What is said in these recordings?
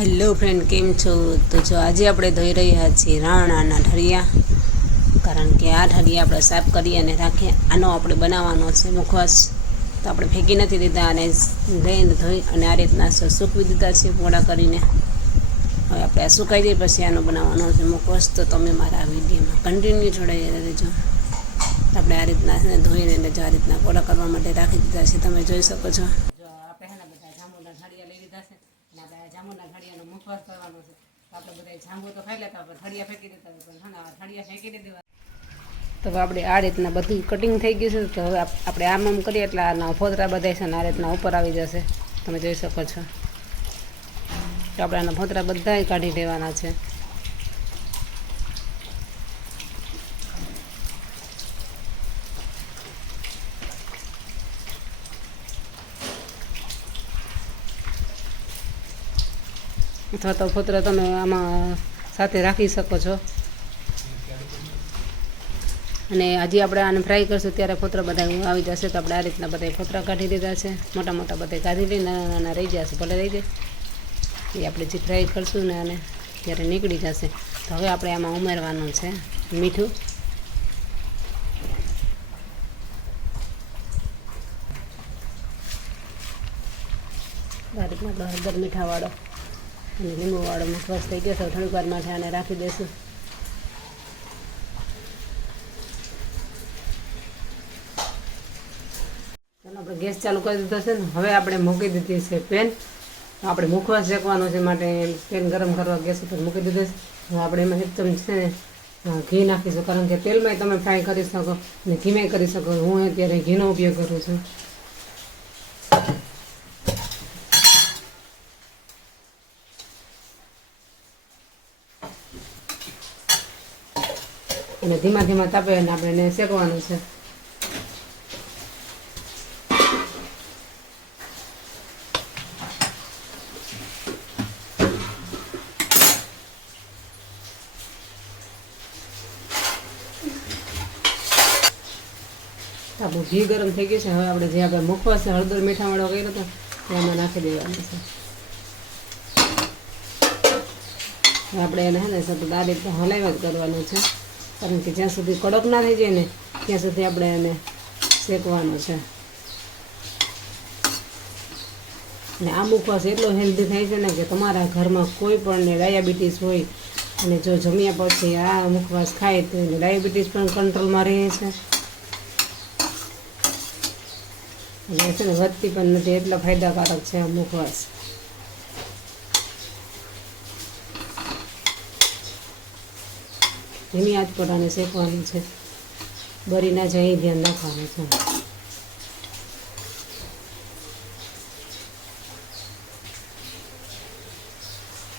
Hello friend, કેમ છો? તો જો આજે આપણે ધોઈ રહ્યા છીએ રાણાના ઠળિયા, કારણ કે આ ઠળિયા આપણે સાફ કરી અને રાખીએ. આનો આપણે બનાવવાનો છે મુખવાસ, તો આપણે ફેંકી નથી દીધા અને લઈને ધોઈ અને આ રીતના સૂકવી દીધા છે પોળા કરીને. હવે આપણે આ સુકાઈ જાય પછી આનો બનાવવાનો છે મુખવાસ. તો તમે મારા વિડીયોમાં કન્ટિન્યુ જોડાઈ રહેજો. આપણે આ રીતના છે ને ધોઈને જો આ રીતના પોળા કરવા માટે રાખી દીધા છે, તમે જોઈ શકો છો. જો આપણે છે ને બધા જાંબુના ઠળિયા લઈ લીધા છે અને આપણે જાંબુના ઠળિયાનો મુખવાસ કરવાનો છે. તો આપણે બધા જાંબુ તો ખાઈ લેતા, આપણે ઠળિયા ફેંકી દેતા હોય, પણ હા ઠળિયા ફેંકી દે દેવા. તો આપણે આ રીતના બધું કટિંગ થઈ ગયું છે. તો હવે આપણે આમ કરીએ એટલે આના ફોતરા બધા છે ને આ રીતના ઉપર આવી જશે, તમે જોઈ શકો છો. તો આપણે આના ફોતરા બધા કાઢી દેવાના છે. અથવા તો ફોતરા તમે આમાં સાથે રાખી શકો છો. અને હજી આપણે આને ફ્રાય કરશું ત્યારે ફોતરા બધા આવી જશે. તો આપણે આ રીતના બધા ફોતરા કાઢી દીધા છે, મોટા મોટા બધા કાઢી લઈ, નાના નાના રહી જશે, ભલે રહી જાય. એ આપણે જે ફ્રાય કરશું ને આને ત્યારે નીકળી જશે. તો હવે આપણે આમાં ઉમેરવાનું છે મીઠું. આ રીતના આપણે હળદર મીઠાવાળો અને લીંબુવાળો મુખવાસ થઈ ગયો છે. થોડીક વાર માટે આને રાખી દઈશું. ચાલો આપણે ગેસ ચાલુ કરી દીધો છે ને. હવે આપણે મૂકી દીધી છે પેન. આપણે મુખવાસ શેકવાનો છે માટે પેન ગરમ કરવા ગેસ ઉપર મૂકી દીધો છે. હવે આપણે એમાં એકદમ છે ને ઘી નાખીશું, કારણ કે તેલમાં તમે ફ્રાય કરી શકો અને ઘીમાં કરી શકો. હું અત્યારે ઘીનો ઉપયોગ કરું છું. અને ધીમા ધીમા તાપે અને આપણે એને શેકવાનું છે. આપણું ઘી ગરમ થઈ ગયું છે. હવે આપણે જે આપણે મુખવાસ હળદર મીઠાવાળો કર્યો હતો એમાં નાખી દેવાનું છે. આપણે એને હે ને સતત આ રીતે હલાવ્યા જ કરવાનું છે, કારણ કે જ્યાં સુધી કડક ના થઈ જાય ને ત્યાં સુધી આપણે એને શેકવાનું છે. અને આ મુખવાસ એટલો હેલ્ધી થાય છે ને કે તમારા ઘરમાં કોઈ પણને ડાયાબિટીસ હોય અને જો જમ્યા પછી આ મુખવાસ ખાય તો એને ડાયાબિટીસ પણ કંટ્રોલમાં રહે છે અને છે ને વધતી પણ નથી. એટલો ફાયદાકારક છે આ મુખવાસ. ધીમી આંચ પર આને શેકવાનું છે, બરી ના જાય એ ધ્યાન રાખવાનું છે.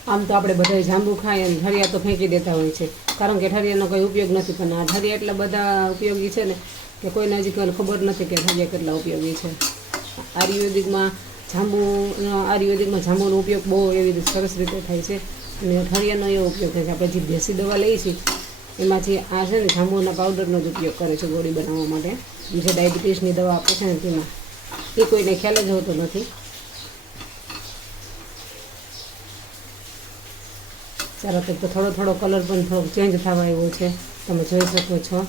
આમ તો આપણે બધા જાંબુ ખાય અને ઠળિયા તો ફેંકી દેતા હોય છે, કારણ કે ઠળિયાનો કોઈ ઉપયોગ નથી. પણ આ ઠળિયા એટલા બધા ઉપયોગી છે ને કે કોઈને હજી ખબર નથી કે ઠળિયા કેટલા ઉપયોગી છે. આયુર્વેદિકમાં જાંબુનો ઉપયોગ બહુ એવી સરસ રીતે થાય છે. અને ઠળિયાનો એવો ઉપયોગ થાય છે. આપણે જે દેશી દવા લઈએ છીએ એમાંથી આ છે ને જાંબુના પાવડરનો જ ઉપયોગ કરે છે ગોળી બનાવવા માટે. જે ડાયાબિટીસની દવા આપે છે ને તેમાં એ કોઈને ખ્યાલ જ હોતો નથી. ચાલો તો થોડો થોડો કલર પણ થોડોક ચેન્જ થવા આવ્યો છે, તમે જોઈ શકો છો.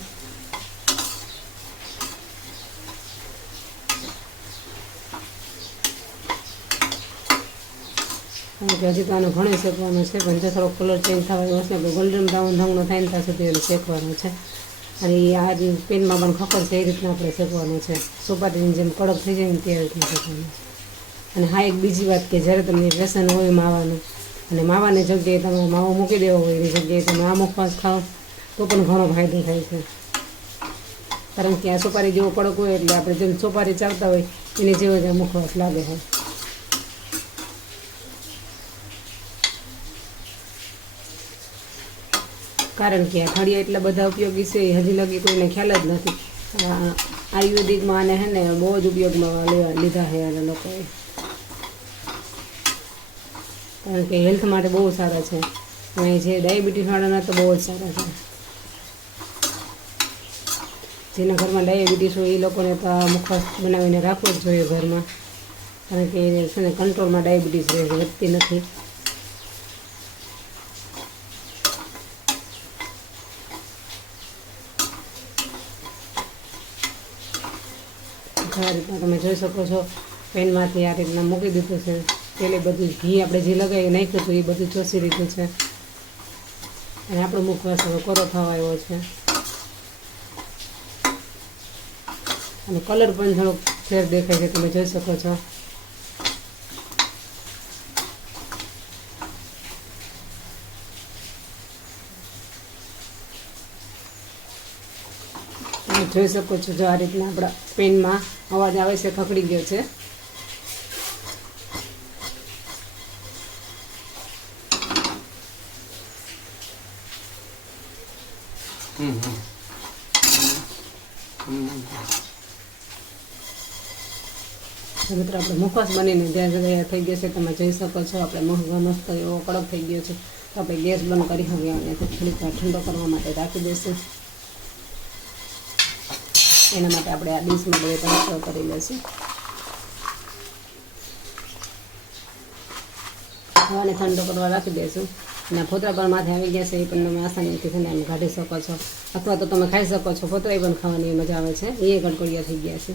કારણ કે હજી તો આનો ઘણો શેકવાનો છે, પણ જો થોડો કલર ચેન્જ થવા આવ્યો છે. આપણે ગોલ્ડન બ્રાઉન રંગનો થાય ને ત્યાં સુધી એને શેકવાનો છે. અને એ આ પેનમાં પણ ખબર છે એ રીતના આપણે શેકવાનું છે. સોપારીની જેમ કડક થઈ જાય ને તે રીતના શેકવાનું છે. અને હા, એક બીજી વાત કે જ્યારે તમને વ્યસન હોય માવાનું અને માવાની જગ્યાએ તમે માવો મૂકી દેવો હોય એની જગ્યાએ તમે આ મુખવાસ ખાઓ તો પણ ઘણો ફાયદો થાય છે. કારણ કે આ સોપારી જેવો કડક હોય એટલે આપણે જેમ સોપારી ચાલતા હોય એની જેવો જ આ મુખવાસ લાગે છે. કારણ કે આ ઠળિયા એટલા બધા ઉપયોગી છે એ હજી લગી કોઈને ખ્યાલ જ નથી. આયુર્વેદિકમાં આને હે ને બહુ જ ઉપયોગમાં લીધા છે આના લોકોએ, કારણ કે હેલ્થ માટે બહુ સારા છે. અને જે ડાયાબિટીસવાળાના તો બહુ જ સારા છે. જેના ઘરમાં ડાયાબિટીસ હોય એ લોકોને તો આ મુખવાસ બનાવીને રાખવો જ જોઈએ ઘરમાં, કારણ કે છે ને કંટ્રોલમાં ડાયાબિટીસ રહે છે, વધતી નથી. આ રીતના તમે જોઈ શકો છો પેનમાંથી આ રીતના મૂકી દીધું છે. પેલે બધું ઘી આપણે જે લગાવી નાખ્યું હતું એ બધું ચોસી લીધું છે અને આપણો મુખવાસ હવે કોરો થવા આવ્યો છે અને કલર પણ થોડોક ફેર દેખાય છે, તમે જોઈ શકો છો. તમે જોઈ શકો છો જો આ રીતના આપણા પેનમાં અવાજ આવે છે, ખખડી ગયો છે. મિત્રો આપણે મુખવાસ બનીને ત્યાં તૈયાર થઈ ગયો છે, તમે જોઈ શકો છો. આપણે મસ્ત એવો કડક થઈ ગયો છે. તો આપણે ગેસ બંધ કરી હવે અને થોડીક વાર ઠંડો કરવા માટે રાખી દઈશું. એના માટે આપણે આ ડીશમાં બધે ટ્રાન્સફર કરી લઈશું. હવાને ઠંડો કરવા રાખી દઈશું અને ફોતરા પણ માથે આવી ગયા છે, એ પણ તમે આસાનીથી છે ને એમ કાઢી શકો છો, અથવા તો તમે ખાઈ શકો છો. ફોતરા પણ ખાવાની મજા આવે છે, એ ગડગડિયા થઈ ગયા છે.